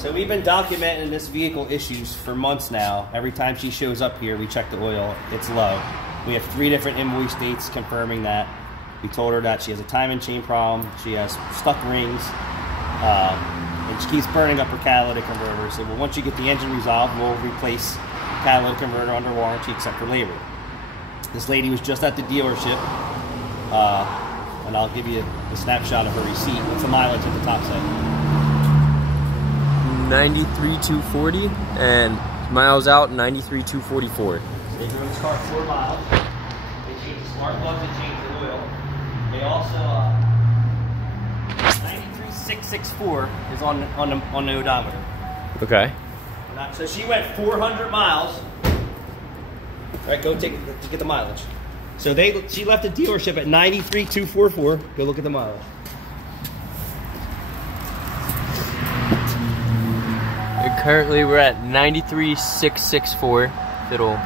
So we've been documenting this vehicle issues for months now. Every time she shows up here, we check the oil. It's low. We have 3 different invoice dates confirming that. We told her that she has a time and chain problem. She has stuck rings. And she keeps burning up her catalytic converter. So well, once you get the engine resolved, we'll replace catalytic converter under warranty except for labor. This lady was just at the dealership. And I'll give you a snapshot of her receipt. What's the mileage at the top say? 93,240 and miles out 93,244. They drove this car 4 miles. They changed the spark plugs, they changed the oil. They also 93,664 is on the odometer. Okay. So she went 400 miles. All right, go get the mileage. So she left the dealership at 93,244. Go look at the mileage. Currently we're at 93,664. It'll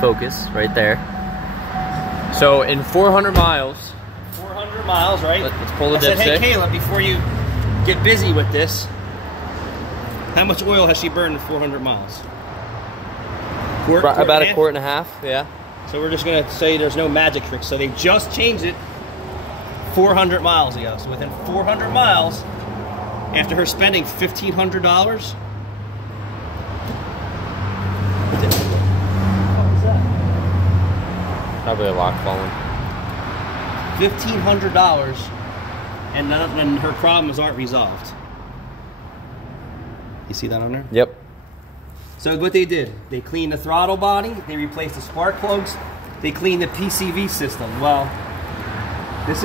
focus right there. So in 400 miles. 400 miles, right? Let's pull the dipstick. I said, hey Caleb, before you get busy with this, how much oil has she burned in 400 miles? About a quart and a half, yeah. So we're just gonna say there's no magic trick. So they just changed it 400 miles ago. So within 400 miles, after her spending $1,500, what was that? Probably a lock falling. $1,500, and her problems aren't resolved. You see that on there? Yep. So what they did, they cleaned the throttle body, they replaced the spark plugs, they cleaned the PCV system. Well, this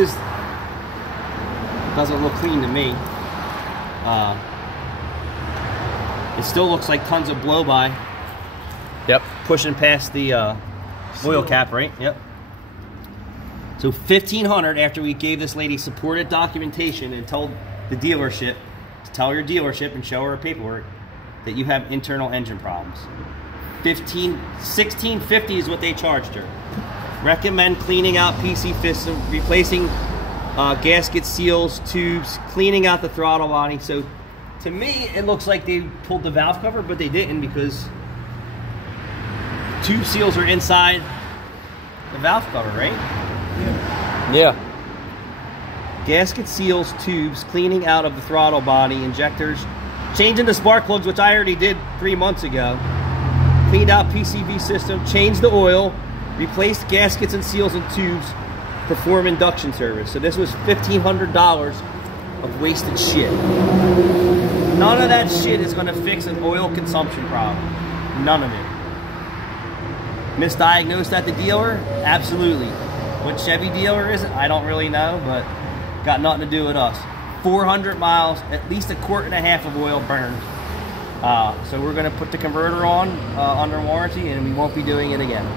doesn't look clean to me. It still looks like tons of blow by. Yep. Pushing past the oil cap, right? Yep. So $1,500 after we gave this lady supported documentation and told the dealership to tell your dealership and show her paperwork that you have internal engine problems. $1,650 is what they charged her. Recommend cleaning out PC system, replacing gasket seals, tubes, cleaning out the throttle body. So to me, it looks like they pulled the valve cover, but they didn't because tube seals are inside the valve cover, right? Yeah. Gasket seals, tubes, cleaning out of the throttle body, injectors, changing the spark plugs, which I already did 3 months ago. Cleaned out PCV system, changed the oil, replaced gaskets and seals and tubes, perform induction service. So this was $1,500 of wasted shit. None of that shit is going to fix an oil consumption problem. None of it. Misdiagnosed at the dealer? Absolutely. What Chevy dealer is it? I don't really know, but got nothing to do with us. 400 miles, at least a quart and a half of oil burned. So we're going to put the converter on under warranty, and we won't be doing it again.